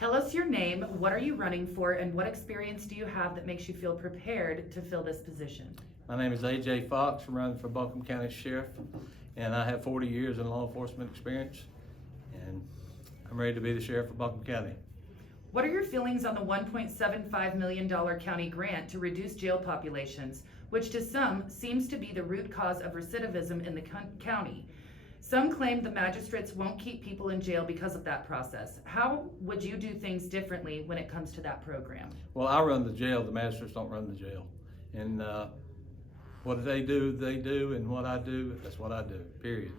Tell us your name, what are you running for, and what experience do you have that makes you feel prepared to fill this position? My name is A.J. Fox. I'm running for Buncombe County Sheriff, and I have 40 years in law enforcement experience, and I'm ready to be the sheriff of Buncombe County. What are your feelings on the $1.75 million county grant to reduce jail populations, which to some seems to be the root cause of recidivism in the county? Some claim the magistrates won't keep people in jail because of that process. How would you do things differently when it comes to that program? Well, I run the jail. The magistrates don't run the jail. And what they do, and what I do, that's what I do, period.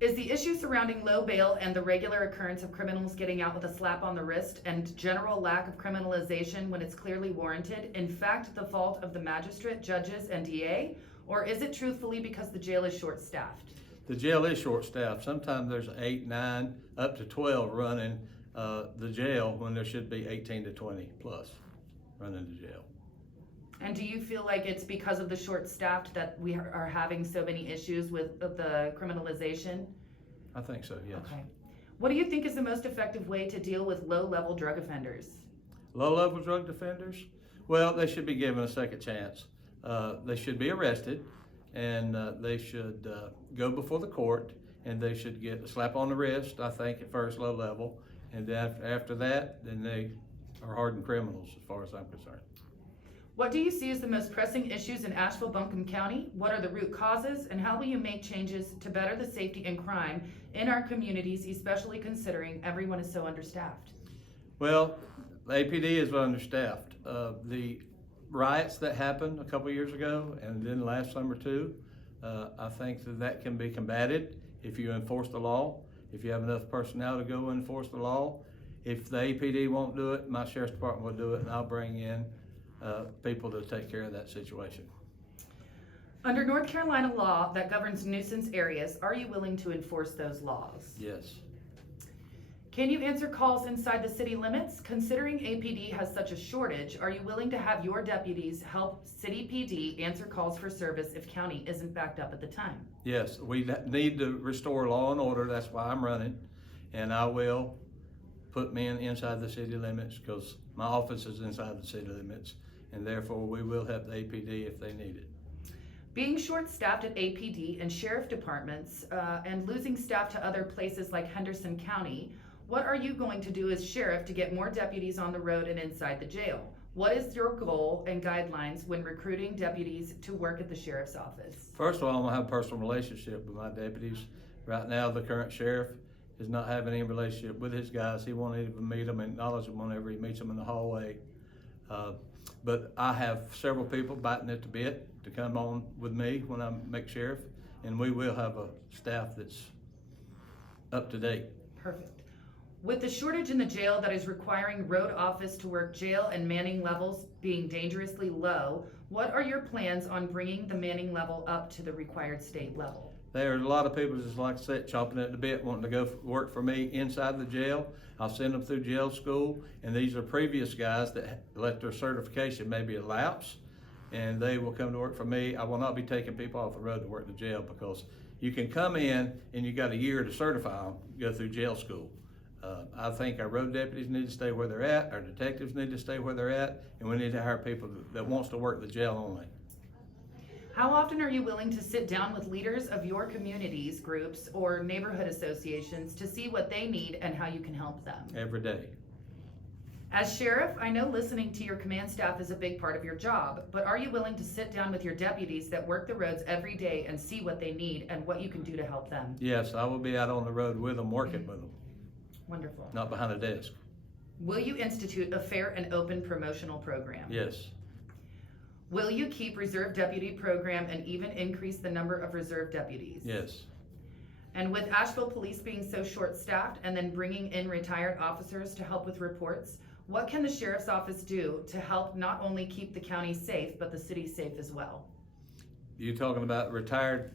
Is the issue surrounding low bail and the regular occurrence of criminals getting out with a slap on the wrist and general lack of criminalization when it's clearly warranted, in fact, the fault of the magistrate, judges, and DA? Or is it truthfully because the jail is short-staffed? The jail is short-staffed. Sometimes there's 8, 9, up to 12 running the jail when there should be 18 to 20 plus running the jail. And do you feel like it's because of the short-staffed that we are having so many issues with the criminalization? I think so, yes. Okay. What do you think is the most effective way to deal with low-level drug offenders? Low-level drug offenders? Well, they should be given a second chance. They should be arrested, and they should go before the court, and they should get a slap on the wrist, I think, at first, low level. And then after that, then they are hardened criminals as far as I'm concerned. What do you see as the most pressing issues in Asheville, Buncombe County? What are the root causes, and how will you make changes to better the safety and crime in our communities, especially considering everyone is so understaffed? Well, the APD is understaffed. The riots that happened a couple years ago and then last summer too, I think that can be combated if you enforce the law, if you have enough personnel to go enforce the law. If the APD won't do it, my sheriff's department will do it, and I'll bring in people to take care of that situation. Under North Carolina law that governs nuisance areas, are you willing to enforce those laws? Yes. Can you answer calls inside the city limits? Considering APD has such a shortage, are you willing to have your deputies help city PD answer calls for service if county isn't backed up at the time? Yes, we need to restore law and order. That's why I'm running, and I will put men inside the city limits because my office is inside the city limits, and therefore we will have the APD if they need it. Being short-staffed at APD and sheriff departments and losing staff to other places like Henderson County, what are you going to do as sheriff to get more deputies on the road and inside the jail? What is your goal and guidelines when recruiting deputies to work at the sheriff's office? First of all, I'm gonna have a personal relationship with my deputies. Right now, the current sheriff is not having any relationship with his guys. He won't even meet them, acknowledge them whenever he meets them in the hallway. But I have several people biting at the bit to come on with me when I make sheriff, and we will have a staff that's up to date. Perfect. With the shortage in the jail that is requiring road office to work jail and manning levels being dangerously low, what are your plans on bringing the manning level up to the required state level? There are a lot of people, just like I said, chomping at the bit, wanting to go work for me inside the jail. I'll send them through jail school, and these are previous guys that let their certification maybe elapse, and they will come to work for me. I will not be taking people off the road to work the jail because you can come in and you got a year to certify them, go through jail school. I think our road deputies need to stay where they're at, our detectives need to stay where they're at, and we need to hire people that wants to work the jail only. How often are you willing to sit down with leaders of your communities, groups, or neighborhood associations to see what they need and how you can help them? Every day. As sheriff, I know listening to your command staff is a big part of your job, but are you willing to sit down with your deputies that work the roads every day and see what they need and what you can do to help them? Yes, I will be out on the road with them, working with them. Wonderful. Not behind a desk. Will you institute a fair and open promotional program? Yes. Will you keep reserve deputy program and even increase the number of reserve deputies? Yes. And with Asheville Police being so short-staffed and then bringing in retired officers to help with reports, what can the sheriff's office do to help not only keep the county safe, but the city safe as well? You talking about retired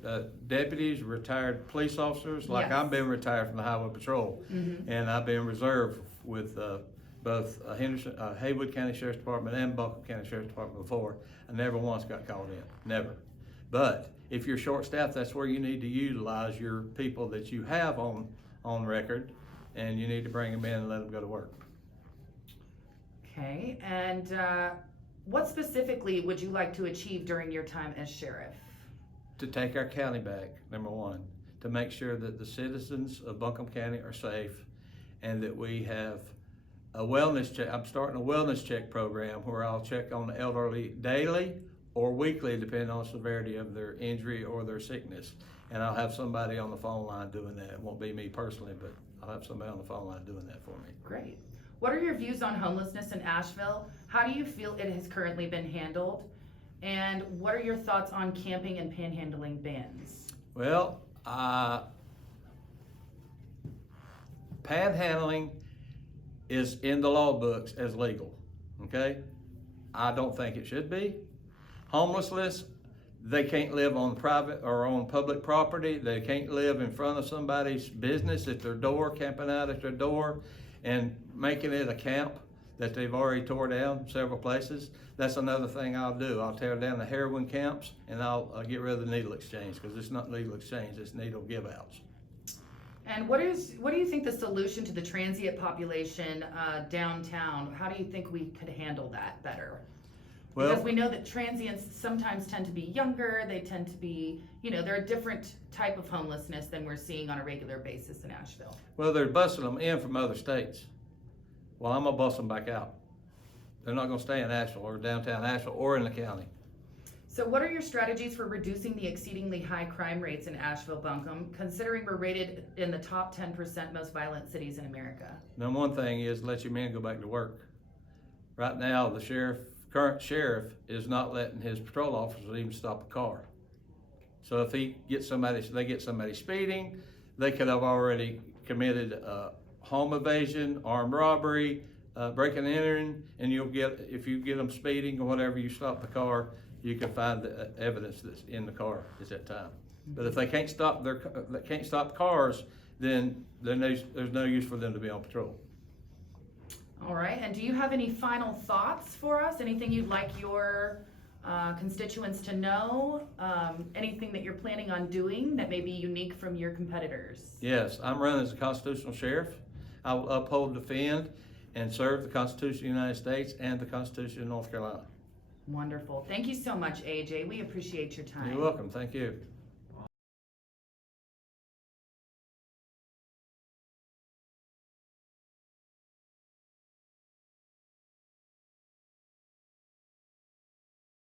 deputies, retired police officers? Like Yes. I've been retired from the Highway Patrol, and I've been reserved with both Haywood County Sheriff's Department and Buncombe County Sheriff's Department before. I never once got called in, never. But if you're short-staffed, that's where you need to utilize your people that you have on record and you need to bring them in and let them go to work. Okay, and what specifically would you like to achieve during your time as sheriff? To take our county back, number one, to make sure that the citizens of Buncombe County are safe, and that we have a wellness check. I'm starting a wellness check program where I'll check on the elderly daily or weekly, depending on the severity of their injury or their sickness. And I'll have somebody on the phone line doing that. It won't be me personally, but I'll have somebody on the phone line doing that for me. Great. What are your views on homelessness in Asheville? How do you feel it has currently been handled? And what are your thoughts on camping and panhandling bans? Well, panhandling is in the law books as legal, okay? I don't think it should be. Homelessness, they can't live on private or on public property. They can't live in front of somebody's business at their door, camping out at their door and making it a camp that they've already tore down several places. That's another thing I'll do. I'll tear down the heroin camps and I'll get rid of the needle exchange, because it's not needle exchange, it's needle give outs. And what do you think the solution to the transient population downtown? How do you think we could handle that better? Well, Because we know that transients sometimes tend to be younger, they tend to be, they're a different type of homelessness than we're seeing on a regular basis in Asheville. well, they're busing them in from other states. Well, I'm gonna bust them back out. They're not gonna stay in Asheville or downtown Asheville or in the county. So what are your strategies for reducing the exceedingly high crime rates in Asheville, Buncombe, considering we're rated in the top 10% most violent cities in America? Number one thing is let your men go back to work. Right now, the current sheriff is not letting his patrol officers even stop a car. So if they get somebody speeding, they could have already committed home evasion, armed robbery, breaking and entering, and if you get them speeding or whatever, you stop the car, you can find the evidence that's in the car at that time. But if they can't stop cars, then there's no use for them to be on patrol. All right, and do you have any final thoughts for us? Anything you'd like your constituents to know? Anything that you're planning on doing that may be unique from your competitors? Yes, I'm running as a constitutional sheriff. I will uphold, defend, and serve the Constitution of the United States and the Constitution of North Carolina. Wonderful. Thank you so much, AJ. We appreciate your time. You're welcome. Thank you.